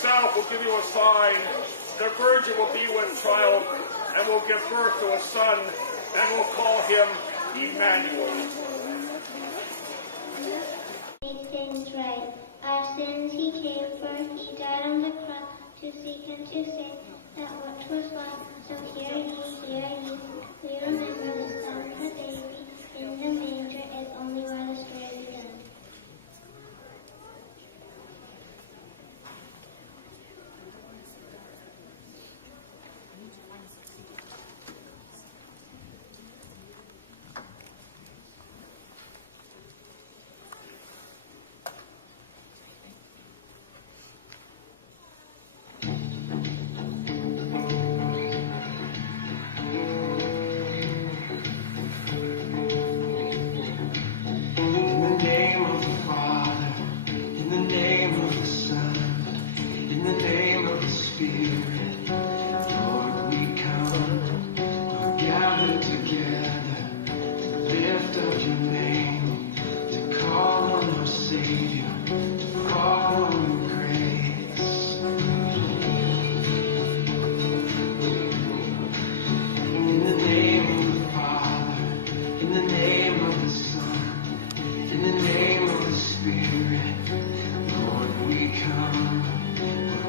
himself will give you a sign. The virgin will be with child and will give birth to a son and will call him Emmanuel. Make things right. Our sins he came for, he died on the cross to seek and to save that what was lost. So hear ye, we remember the son, the baby in the manger is only where the story began.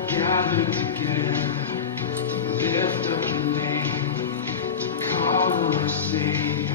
Gathered together to lift up your name, to call on our Savior.